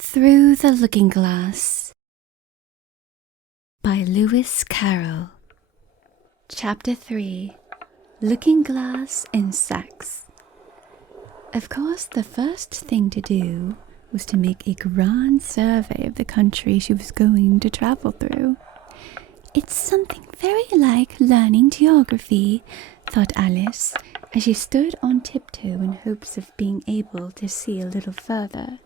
Through the Looking Glass by Lewis Carrol. Chapter 3. Looking Glass and Sex. Of course, the first thing to do was to make a grand survey of the country she was going to travel through. It's something very like learning geography, thought Alice, as she stood on tiptoe in hopes of being able to see a little further.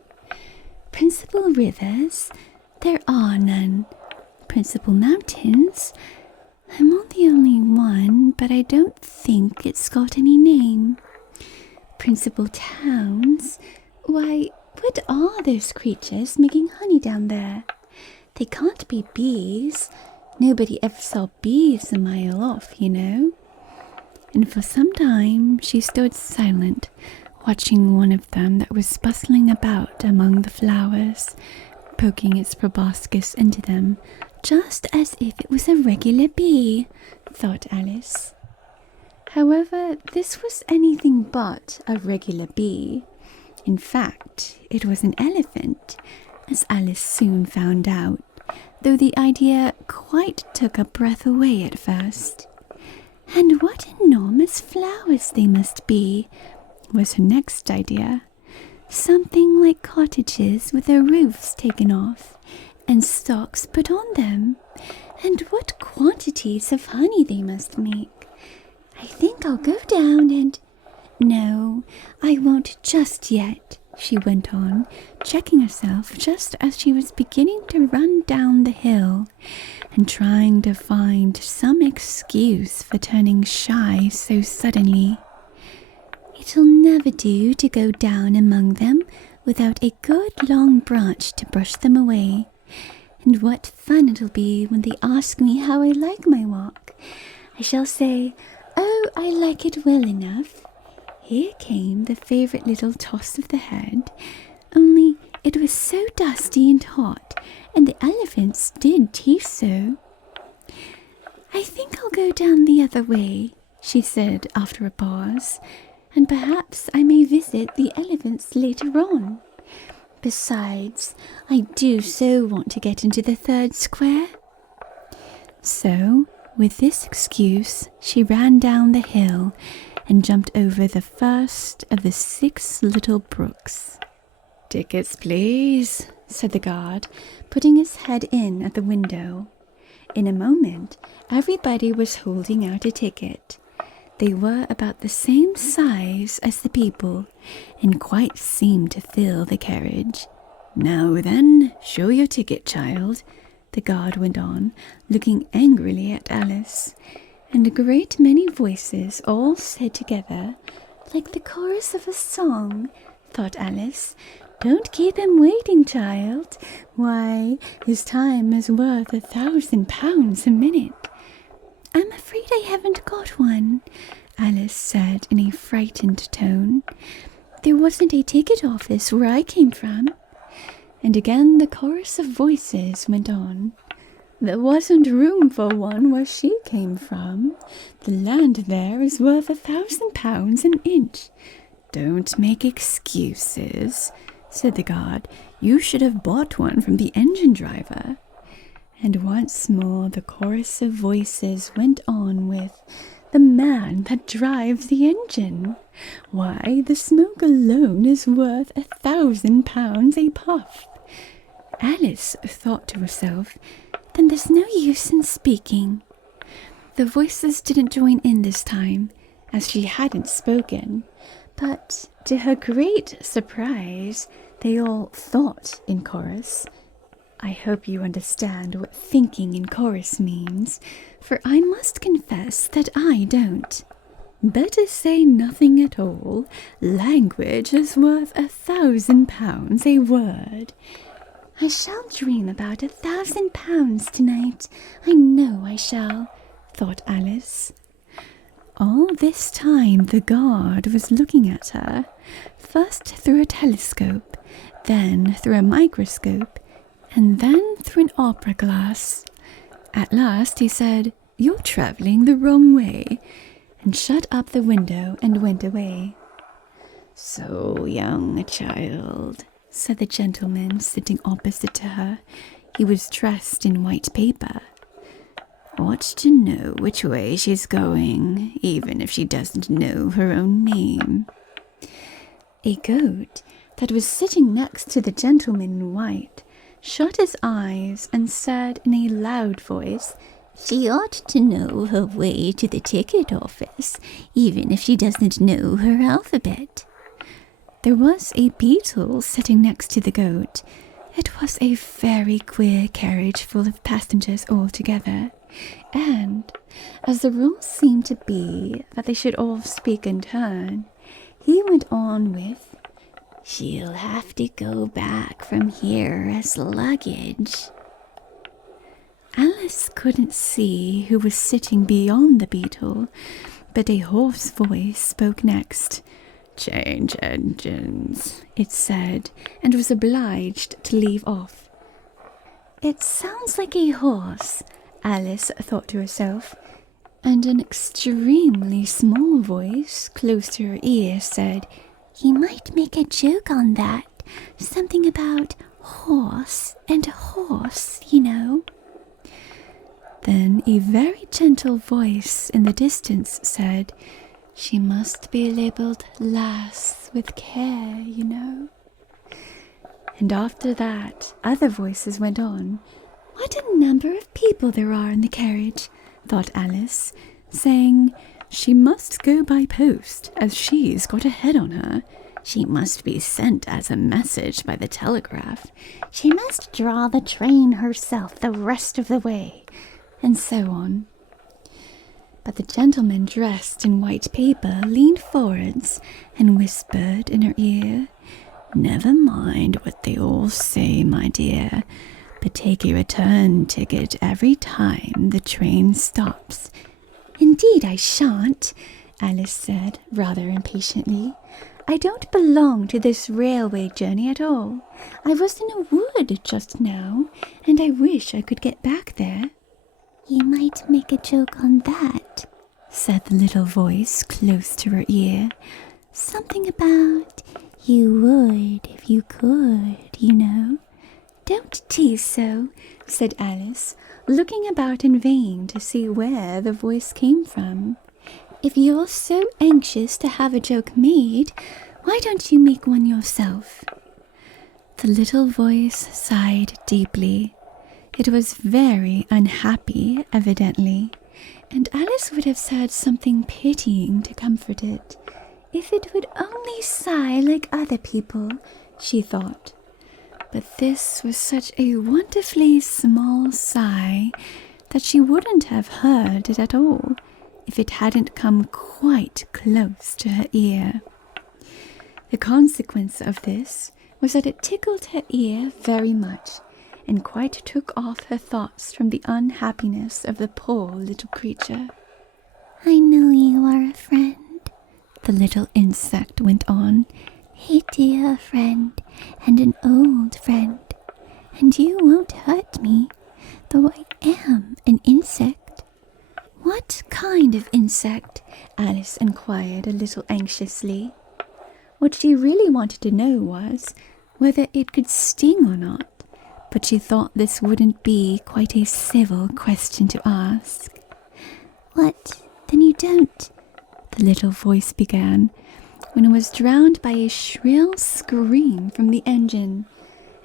Principal rivers? There are none. Principal mountains? I'm on the only one, but I don't think it's got any name. Principal towns? Why, what are those creatures making honey down there? They can't be bees. Nobody ever saw bees a mile off, you know. And for some time she stood silent, watching one of them that was bustling about among the flowers, poking its proboscis into them, just as if it was a regular bee, thought Alice. However, this was anything but a regular bee. In fact, it was an elephant, as Alice soon found out, though the idea quite took her breath away at first. And what enormous flowers they must be, was her next idea. Something like cottages with their roofs taken off and stalks put on them. And what quantities of honey they must make. I think I'll go down and... No, I won't just yet, she went on, checking herself just as she was beginning to run down the hill and trying to find some excuse for turning shy so suddenly. It'll never do to go down among them without a good long branch to brush them away. And what fun it'll be when they ask me how I like my walk. I shall say, "Oh, I like it well enough." Here came the favourite little toss of the head, only it was so dusty and hot, and the elephants did tease so. "I think I'll go down the other way," she said after a pause, "and perhaps I may visit the elephants later on. Besides, I do so want to get into the third square." So, with this excuse, she ran down the hill and jumped over the first of the 6 little brooks. "Tickets, please," said the guard, putting his head in at the window. In a moment, everybody was holding out a ticket. They were about the same size as the people, and quite seemed to fill the carriage. "Now then, show your ticket, child," the guard went on, looking angrily at Alice, and a great many voices all said together, like the chorus of a song, thought Alice, "Don't keep him waiting, child. Why, his time is worth £1,000 a minute." "I'm afraid I haven't got one," Alice said in a frightened tone. "There wasn't a ticket office where I came from." And again the chorus of voices went on. "There wasn't room for one where she came from. The land there is worth £1,000 an inch." "Don't make excuses," said the guard. "You should have bought one from the engine driver." And once more the chorus of voices went on with, "The man that drives the engine. Why, the smoke alone is worth £1,000 a puff." Alice thought to herself, "Then there's no use in speaking." The voices didn't join in this time, as she hadn't spoken, but to her great surprise, they all thought in chorus. I hope you understand what thinking in chorus means, for I must confess that I don't. "Better say nothing at all. Language is worth £1,000 a word." "I shall dream about £1,000 tonight. I know I shall," thought Alice. All this time the guard was looking at her, first through a telescope, then through a microscope, and then through an opera glass. At last he said, "You're travelling the wrong way," and shut up the window and went away. "So young a child," said the gentleman sitting opposite to her. He was dressed in white paper. Ought to know which way she's going, even if she doesn't know her own name. A goat that was sitting next to the gentleman in white shut his eyes and said in a loud voice, "She ought to know her way to the ticket office, even if she doesn't know her alphabet." There was a beetle sitting next to the goat. It was a very queer carriage full of passengers altogether, and as the rules seemed to be that they should all speak in turn, he went on with, "She'll have to go back from here as luggage." Alice couldn't see who was sitting beyond the beetle, but a hoarse voice spoke next. "Change engines," it said, and was obliged to leave off. "It sounds like a horse," Alice thought to herself, and an extremely small voice close to her ear said, "He might make a joke on that. Something about horse and horse, you know." Then a very gentle voice in the distance said, "She must be labelled Lass with care, you know." And after that, other voices went on. "What a number of people there are in the carriage," thought Alice, saying, "She must go by post, as she's got ahead on her. She must be sent as a message by the telegraph. She must draw the train herself the rest of the way," and so on. But the gentleman dressed in white paper leaned forwards and whispered in her ear, "Never mind what they all say, my dear, but take a return ticket every time the train stops." "Indeed I shan't," Alice said, rather impatiently. "I don't belong to this railway journey at all. I was in a wood just now, and I wish I could get back there." "You might make a joke on that," said the little voice close to her ear. "Something about you would if you could, you know." "Don't tease so," said Alice, looking about in vain to see where the voice came from. "If you're so anxious to have a joke made, why don't you make one yourself?" The little voice sighed deeply. It was very unhappy, evidently, and Alice would have said something pitying to comfort it. If it would only sigh like other people, she thought. But this was such a wonderfully small sigh that she wouldn't have heard it at all if it hadn't come quite close to her ear. The consequence of this was that it tickled her ear very much, and quite took off her thoughts from the unhappiness of the poor little creature. "I know you are a friend," the little insect went on, "a dear friend and an old friend, and you won't hurt me, though I am an insect." "What kind of insect?" Alice inquired a little anxiously. What she really wanted to know was whether it could sting or not, but she thought this wouldn't be quite a civil question to ask. "What? Then you don't?" the little voice began, when it was drowned by a shrill scream from the engine,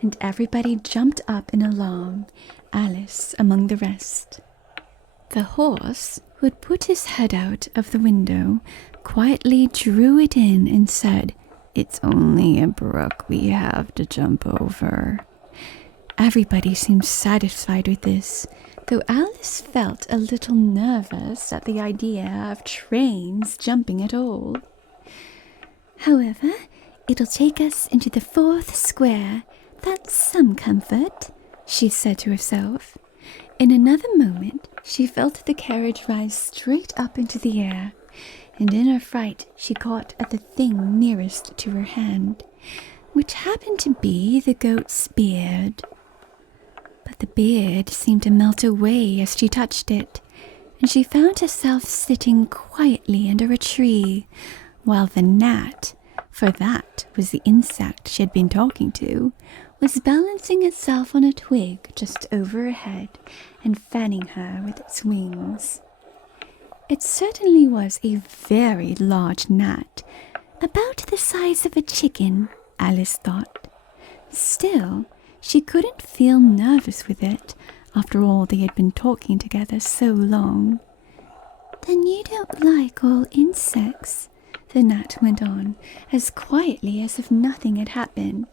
and everybody jumped up in alarm, Alice among the rest. The horse, who had put his head out of the window, quietly drew it in and said, "It's only a brook we have to jump over." Everybody seemed satisfied with this, though Alice felt a little nervous at the idea of trains jumping at all. "However, it'll take us into the 4th square. That's some comfort," she said to herself. In another moment, she felt the carriage rise straight up into the air, and in her fright she caught at the thing nearest to her hand, which happened to be the goat's beard. But the beard seemed to melt away as she touched it, and she found herself sitting quietly under a tree, while the gnat, for that was the insect she had been talking to, was balancing itself on a twig just over her head and fanning her with its wings. It certainly was a very large gnat, about the size of a chicken, Alice thought. Still, she couldn't feel nervous with it after all they had been talking together so long. "Then you don't like all insects," the gnat went on, as quietly as if nothing had happened.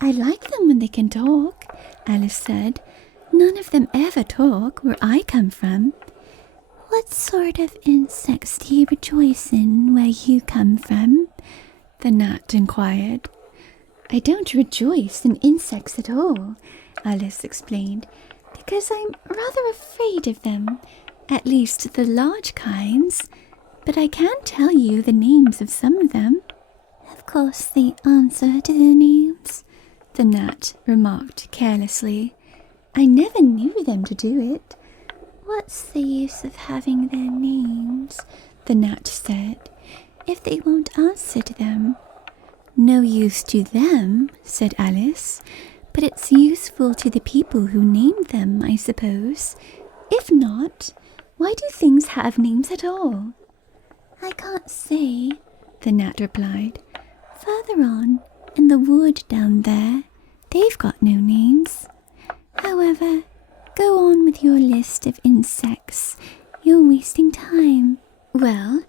"I like them when they can talk," Alice said. "None of them ever talk where I come from." "What sort of insects do you rejoice in where you come from?" the gnat inquired. "I don't rejoice in insects at all," Alice explained, "because I'm rather afraid of them, at least the large kinds, but I can tell you the names of some of them." "Of course they answer to their names," the gnat remarked carelessly. "I never knew them to do it." "What's the use of having their names," the gnat said, "if they won't answer to them?" "No use to them," said Alice, "but it's useful to the people who named them, I suppose. If not, why do things have names at all?" "I can't say," the gnat replied. "Further on, in the wood down there, they've got no names. However, go on with your list of insects. You're wasting time." "Well,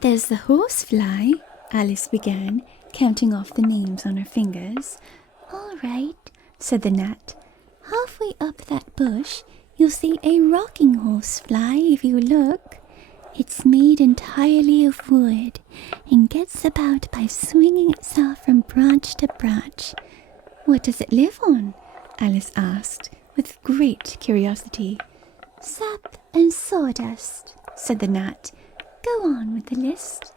there's the horsefly," Alice began, counting off the names on her fingers. "All right," said the gnat. "Halfway up that bush, you'll see a rocking horsefly if you look. It's made entirely of wood and gets about by swinging itself from branch to branch." "What does it live on?" Alice asked, with great curiosity. "Sap and sawdust," said the gnat. "Go on with the list."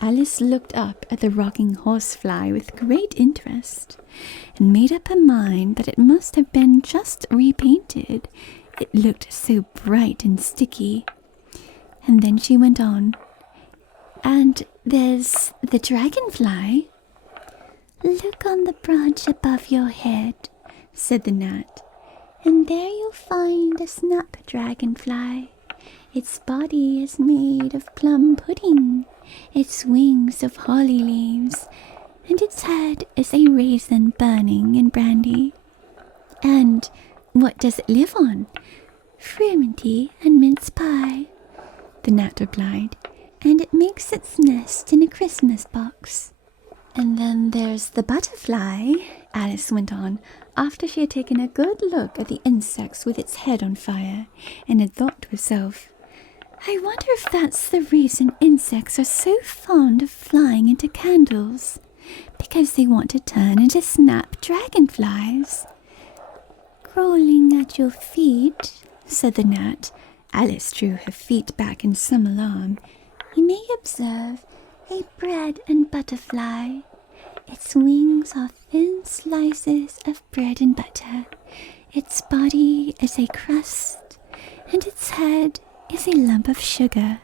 Alice looked up at the rocking horsefly with great interest and made up her mind that it must have been just repainted. It looked so bright and sticky. And then she went on. "And there's the dragonfly." "Look on the branch above your head," said the gnat, "and there you'll find a snapdragonfly. Its body is made of plum pudding, its wings of holly leaves, and its head is a raisin burning in brandy." "And what does it live on?" "Frumenty and mince pie," the gnat replied, "and it makes its nest in a Christmas box." "And then there's the butterfly," Alice went on, after she had taken a good look at the insects with its head on fire, and had thought to herself, "I wonder if that's the reason insects are so fond of flying into candles, because they want to turn into snapdragonflies." "Crawling at your feet," said the gnat. Alice drew her feet back in some alarm. "You may observe a bread and butterfly. Its wings are thin slices of bread and butter. Its body is a crust, and its head is a lump of sugar."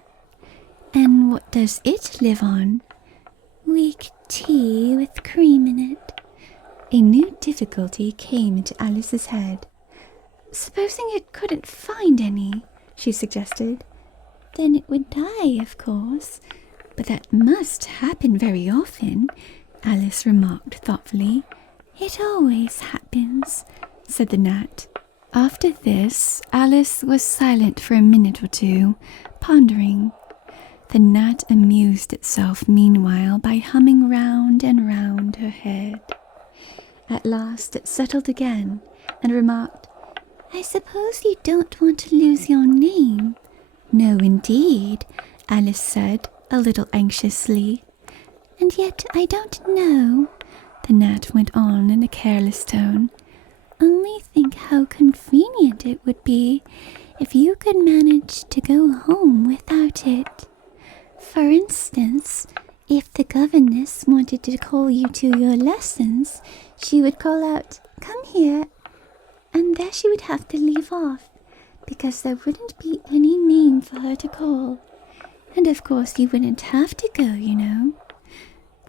"And what does it live on?" "Weak tea with cream in it." A new difficulty came into Alice's head. "Supposing it couldn't find any," she suggested. "Then it would die, of course. But that must happen very often," Alice remarked thoughtfully. "It always happens," said the gnat. After this, Alice was silent for a minute or two, pondering. The gnat amused itself meanwhile by humming round and round her head. At last it settled again and remarked, "I suppose you don't want to lose your name?" "No, indeed," Alice said, a little anxiously. "And yet I don't know," the gnat went on in a careless tone. "Only think how convenient it would be if you could manage to go home without it. For instance, if the governess wanted to call you to your lessons, she would call out, 'Come here,' and there she would have to leave off, because there wouldn't be any name for her to call. And of course you wouldn't have to go, you know.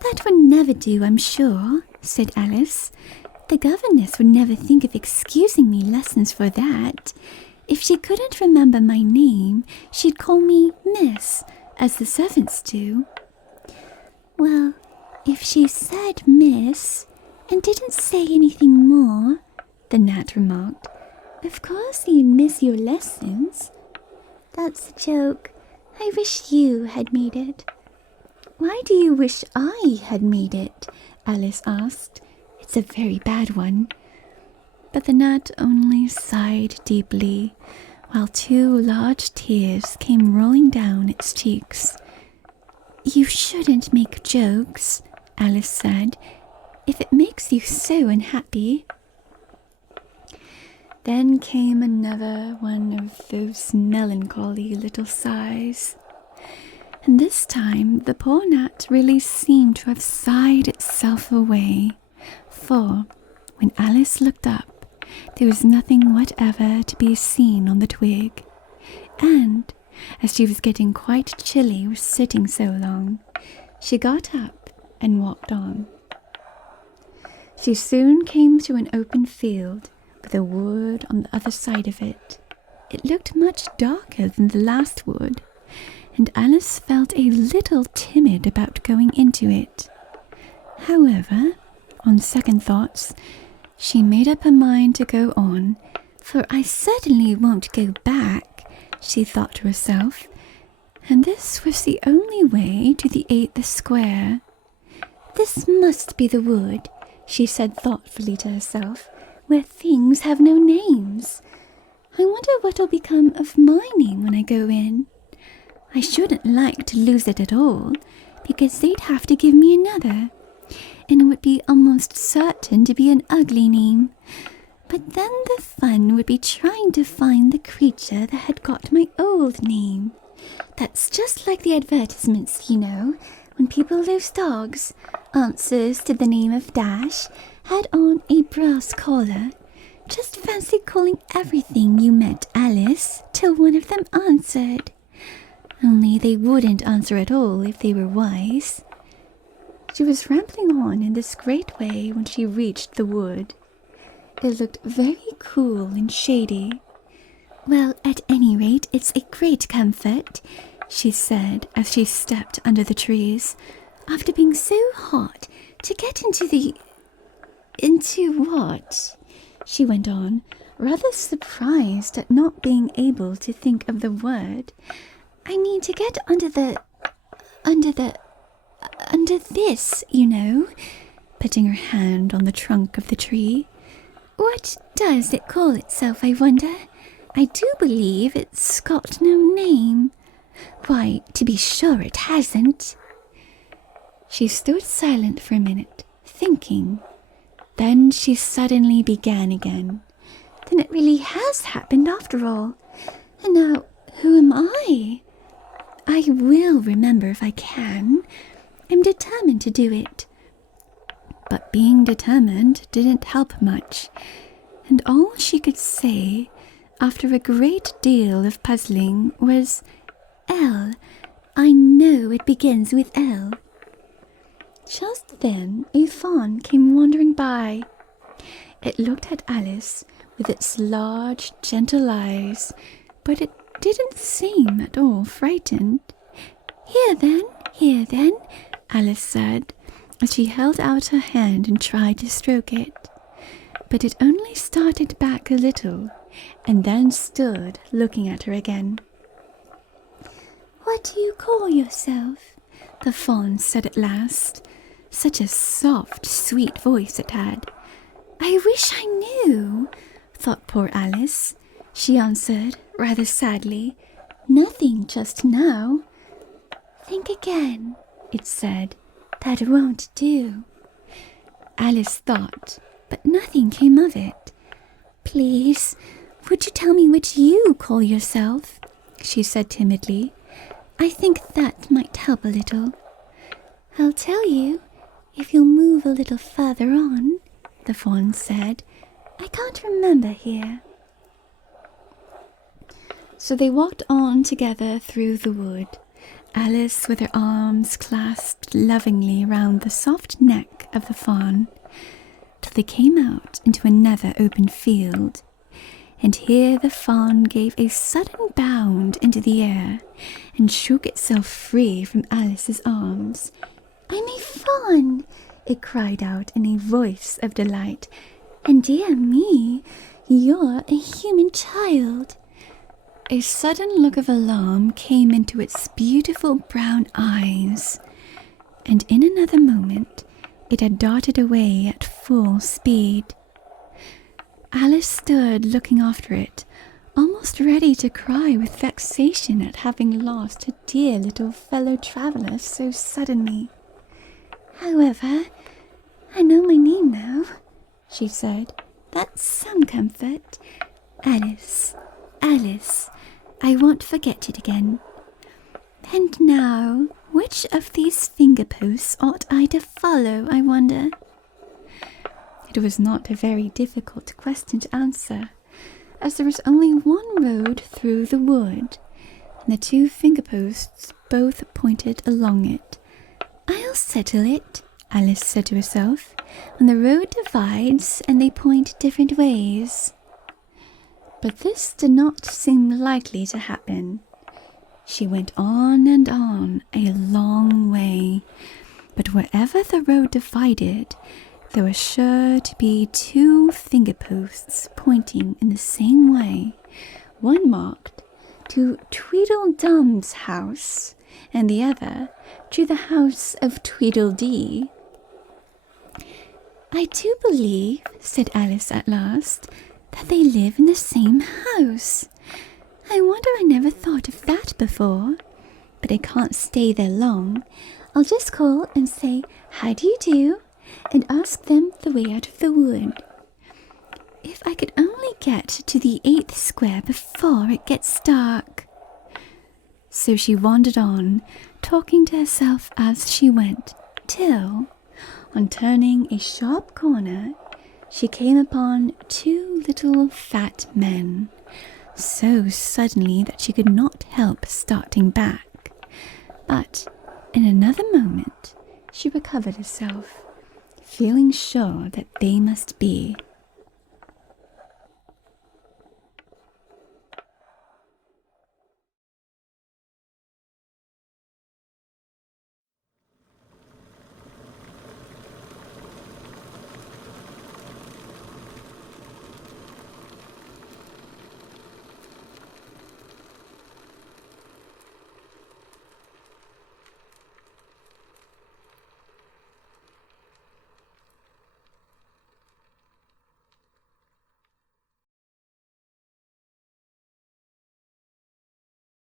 That would never do, I'm sure, said Alice. The governess would never think of excusing me lessons for that. If she couldn't remember my name, she'd call me Miss, as the servants do. Well, if she said Miss and didn't say anything more, the gnat remarked, of course you'd miss your lessons. That's a joke. I wish you had made it. Why do you wish I had made it? Alice asked. It's a very bad one. But the gnat only sighed deeply, while 2 large tears came rolling down its cheeks. You shouldn't make jokes, Alice said, if it makes you so unhappy. Then came another one of those melancholy little sighs. And this time the poor gnat really seemed to have sighed itself away, for when Alice looked up, there was nothing whatever to be seen on the twig, and as she was getting quite chilly with sitting so long, she got up and walked on. She soon came to an open field with a wood on the other side of it. It looked much darker than the last wood, and Alice felt a little timid about going into it. However, on second thoughts, she made up her mind to go on, for I certainly won't go back, she thought to herself, and this was the only way to the 8th square. This must be the wood, she said thoughtfully to herself, where things have no names. I wonder what'll become of my name when I go in. I shouldn't like to lose it at all, because they'd have to give me another, and it would be almost certain to be an ugly name. But then the fun would be trying to find the creature that had got my old name. That's just like the advertisements, you know, when people lose dogs. Answers to the name of Dash had on a brass collar. Just fancy calling everything you met Alice till one of them answered. Only they wouldn't answer at all if they were wise. She was rambling on in this great way when she reached the wood. It looked very cool and shady. Well, at any rate, it's a great comfort, she said as she stepped under the trees, after being so hot to get into what? She went on, rather surprised at not being able to think of the word. I mean to get under this, you know, putting her hand on the trunk of the tree. What does it call itself, I wonder? I do believe it's got no name. Why, to be sure it hasn't. She stood silent for a minute, thinking. Then she suddenly began again. Then it really has happened after all. And now, who am I? I will remember if I can. I'm determined to do it. But being determined didn't help much, and all she could say, after a great deal of puzzling, was, L. I know it begins with L. Just then a fawn came wandering by. It looked at Alice with its large, gentle eyes, but it didn't seem at all frightened. Here then, Alice said, as she held out her hand and tried to stroke it. But it only started back a little, and then stood looking at her again. What do you call yourself? The fawn said at last. Such a soft, sweet voice it had. I wish I knew, thought poor Alice. She answered, rather sadly, Nothing just now. Think again, it said. That won't do. Alice thought, but nothing came of it. Please, would you tell me what you call yourself? She said timidly. I think that might help a little. I'll tell you, if you'll move a little further on, the fawn said. I can't remember here. So they walked on together through the wood. Alice with her arms clasped lovingly round the soft neck of the fawn, till they came out into another open field. And here the fawn gave a sudden bound into the air and shook itself free from Alice's arms. "I'm a fawn!" it cried out in a voice of delight. "And dear me, you're a human child." A sudden look of alarm came into its beautiful brown eyes, and in another moment it had darted away at full speed. Alice stood looking after it, almost ready to cry with vexation at having lost her dear little fellow traveller so suddenly. "However, I know my name now," she said. "That's some comfort. Alice, Alice, I won't forget it again. And now, which of these finger posts ought I to follow, I wonder?" It was not a very difficult question to answer, as there was only one road through the wood, and the two finger posts both pointed along it. "I'll settle it," Alice said to herself, "when the road divides and they point different ways." But this did not seem likely to happen. She went on and on a long way, but wherever the road divided, there were sure to be two finger posts pointing in the same way, one marked to Tweedledum's house, and the other to the house of Tweedledee. "I do believe," said Alice at last, "that they live in the same house. I wonder I never thought of that before. But I can't stay there long. I'll just call and say, 'How do you do?' and ask them the way out of the wood. If I could only get to the 8th square before it gets dark." So she wandered on, talking to herself as she went, till, on turning a sharp corner, she came upon two little fat men, so suddenly that she could not help starting back. But in another moment she recovered herself, feeling sure that they must be